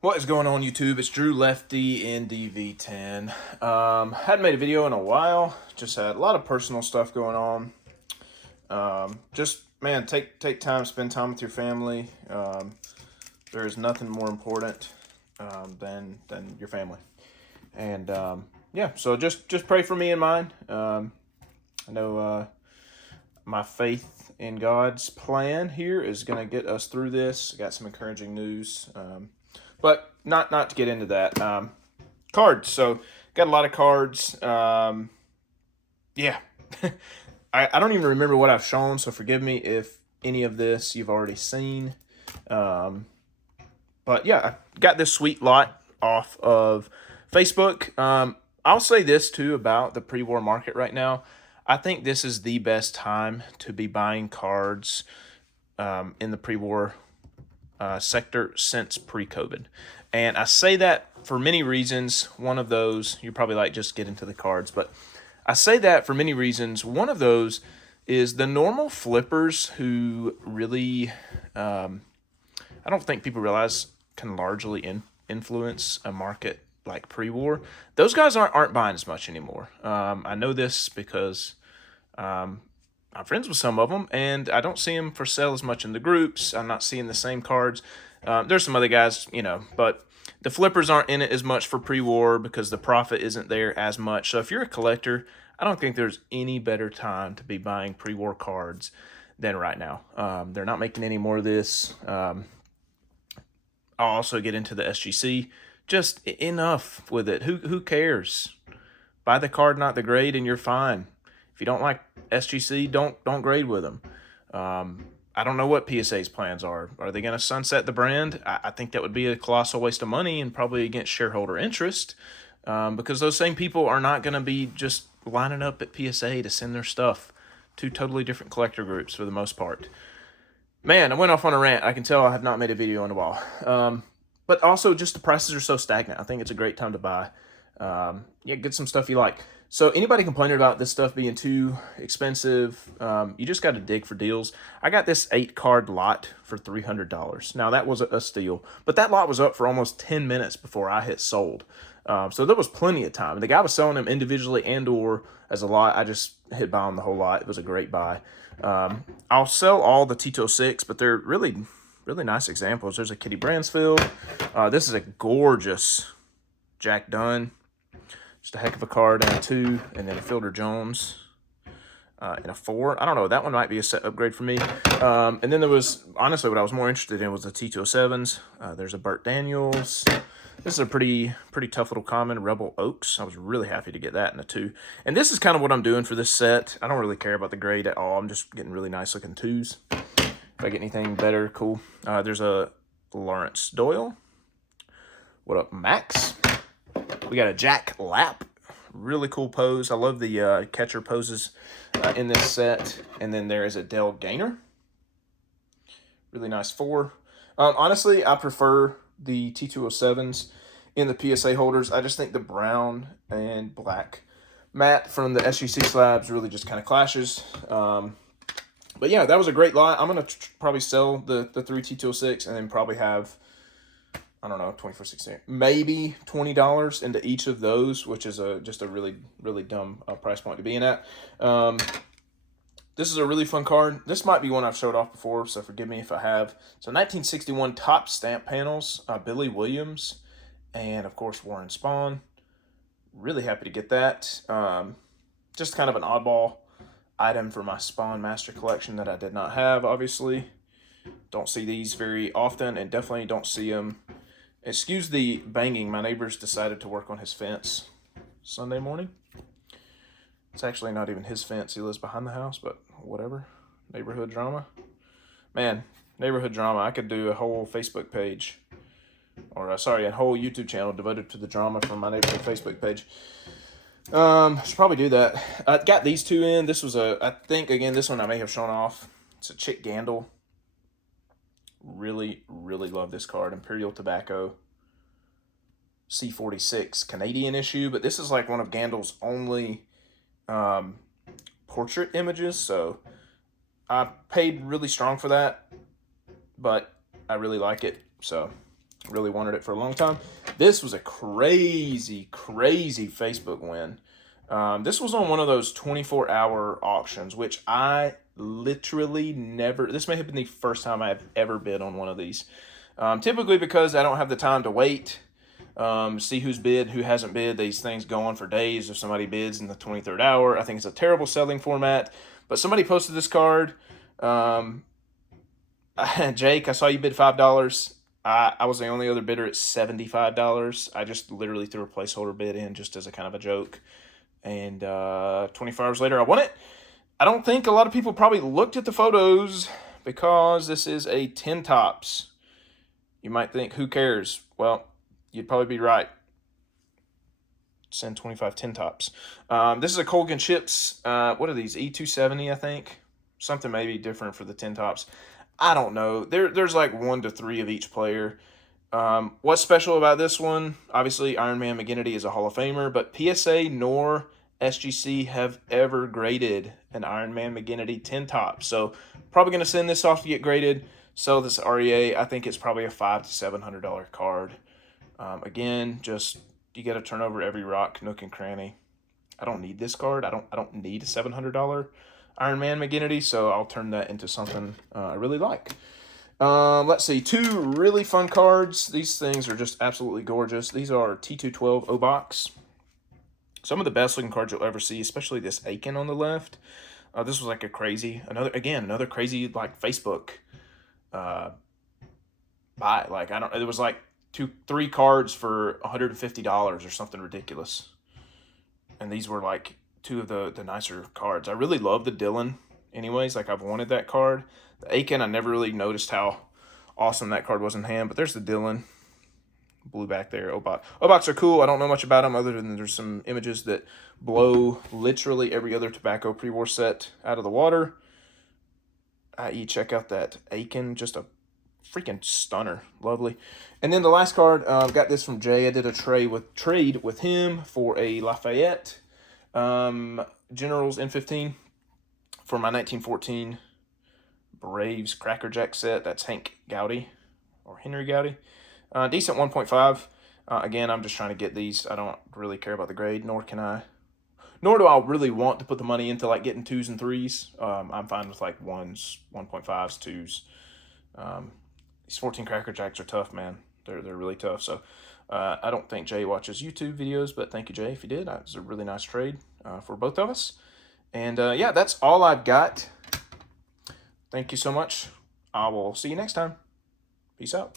What is going on, YouTube? It's Drew Lefty in DV10. Hadn't made a video in a while. Just had a lot of personal stuff going on. Just man, take time, spend time with your family. There is nothing more important than your family. And yeah, so just pray for me and mine. I know my faith in God's plan here is going to get us through this. Got some encouraging news. But not to get into that. Cards. So got a lot of cards. Yeah. I don't even remember what I've shown, so forgive me if any of this you've already seen. But yeah, I got this sweet lot off of Facebook. I'll say this too about the pre-war market right now. I think this is the best time to be buying cards in the pre-war sector since pre-COVID. And I say that for many reasons. One of those, you're probably like, just get into the cards. But I say that for many reasons. One of those is the normal flippers who really, I don't think people realize can largely influence a market like pre-war. Those guys aren't buying as much anymore. I know this because I'm friends with some of them, and I don't see them for sale as much in the groups. I'm not seeing the same cards. There's some other guys, but the flippers aren't in it as much for pre-war because the profit isn't there as much. So if you're a collector, I don't think there's any better time to be buying pre-war cards than right now. They're not making any more of this. I'll also get into the SGC. Just enough with it. Who cares? Buy the card, not the grade, and you're fine. If you don't like SGC, don't grade with them. I don't know what PSA's plans are. Are they going to sunset the brand? I think that would be a colossal waste of money and probably against shareholder interest, because those same people are not going to be just lining up at PSA to send their stuff. Two totally different collector groups for the most part. Man, I went off on a rant. I can tell I have not made a video in a while. But also just the prices are so stagnant. I think it's a great time to buy. Yeah, get some stuff you like. So anybody complaining about this stuff being too expensive, you just got to dig for deals. I got this 8-card lot for $300. Now, that was a steal, but that lot was up for almost 10 minutes before I hit sold. So there was plenty of time. The guy was selling them individually and or as a lot. I just hit buy on the whole lot. It was a great buy. I'll sell all the Tito 6, but they're really nice examples. There's a Kitty Bransfield. This is a gorgeous Jack Dunn. Just a heck of a card and a 2, and then a Fielder Jones and a 4. I don't know. That one might be a set upgrade for me. And then there was, honestly, what I was more interested in was the T207s. There's a Burt Daniels. This is a pretty tough little common, Rebel Oaks. I was really happy to get that in a 2. And this is kind of what I'm doing for this set. I don't really care about the grade at all. I'm just getting really nice looking 2s. If I get anything better, cool. There's a Lawrence Doyle. What up, Max? We got a Jack Lapp. Really cool pose. I love the catcher poses in this set. And then there is a Dale Gainer. Really nice 4. Honestly, I prefer the T207s in the PSA holders. I just think the brown and black matte from the SGC slabs really just kind of clashes. But yeah, that was a great lot. I'm going to probably sell the 3 T206 and then probably have, I don't know, 24.16, maybe $20 into each of those, which is just a really dumb price point to be in at. This is a really fun card. This might be one I've showed off before, so forgive me if I have. So 1961 top stamp panels, Billy Williams, and of course Warren Spahn. Really happy to get that. Just kind of an oddball item for my Spahn Master Collection that I did not have, obviously. Don't see these very often, and definitely don't see them. Excuse the banging. My neighbors decided to work on his fence Sunday morning. It's actually not even his fence. He lives behind the house, but whatever. Neighborhood drama. Man, neighborhood drama. I could do a whole Facebook page. Or, sorry, a whole YouTube channel devoted to the drama from my neighborhood Facebook page. Should probably do that. I got these 2 in. This was I think, again, this one I may have shown off. It's a Chick Gandil. Really love this card. Imperial Tobacco. C46 Canadian issue. But this is like one of Gandil's only portrait images. So I paid really strong for that. But I really like it. So Really wanted it for a long time. This was a crazy, crazy Facebook win. This was on one of those 24-hour auctions, which I literally never... This may have been the first time I've ever bid on one of these. Typically because I don't have the time to wait, see who's bid, who hasn't bid. These things go on for days if somebody bids in the 23rd hour. I think it's a terrible selling format. But somebody posted this card. Jake, I saw you bid $5. I was the only other bidder at $75. I just literally threw a placeholder bid in just as a kind of a joke. And 24 hours later, I won it. I don't think a lot of people probably looked at the photos because this is a 10 tops. You might think, who cares? Well, you'd probably be right. Send 25 10 tops. This is a Colgan Chips. What are these? E270, I think. Something maybe different for the 10 tops. I don't know. There's like 1 to 3 of each player. What's special about this one? Obviously, Iron Man McGinnity is a Hall of Famer, but PSA nor SGC have ever graded an Iron Man McGinnity 10 top. So probably going to send this off to get graded. Sell this REA. I think it's probably a $500 to $700 card. Again, just you got to turn over every rock, nook, and cranny. I don't need this card. I don't need a $700 Iron Man McGinnity, so I'll turn that into something I really like. Let's see, 2 really fun cards. These things are just absolutely gorgeous. These are T212 O-Box. Some of the best looking cards you'll ever see, especially this Aiken on the left. This was like a crazy, another crazy like Facebook buy. Like it was like 3 cards for $150 or something ridiculous. And these were like 2 of the nicer cards. I really love the Dylan anyways. Like I've wanted that card. The Aiken, I never really noticed how awesome that card was in hand, but there's the Dylan. Blue back there. O-Box are cool. I don't know much about them other than there's some images that blow literally every other tobacco pre-war set out of the water. I.e. check out that Aiken. Just a freaking stunner. Lovely. And then the last card, got this from Jay. I did a trade with him for a Lafayette Generals N15 for my 1914 Braves Cracker Jack set. That's Hank Gowdy or Henry Gowdy. Decent 1.5. Again, I'm just trying to get these. I don't really care about the grade, nor do I really want to put the money into like getting 2s and 3s. I'm fine with like 1s, 1.5s, 2s. These 14 Cracker Jacks are tough, man. They're really tough. So I don't think Jay watches YouTube videos, but thank you, Jay, if you did. It was a really nice trade for both of us. And yeah, that's all I've got. Thank you so much. I will see you next time. Peace out.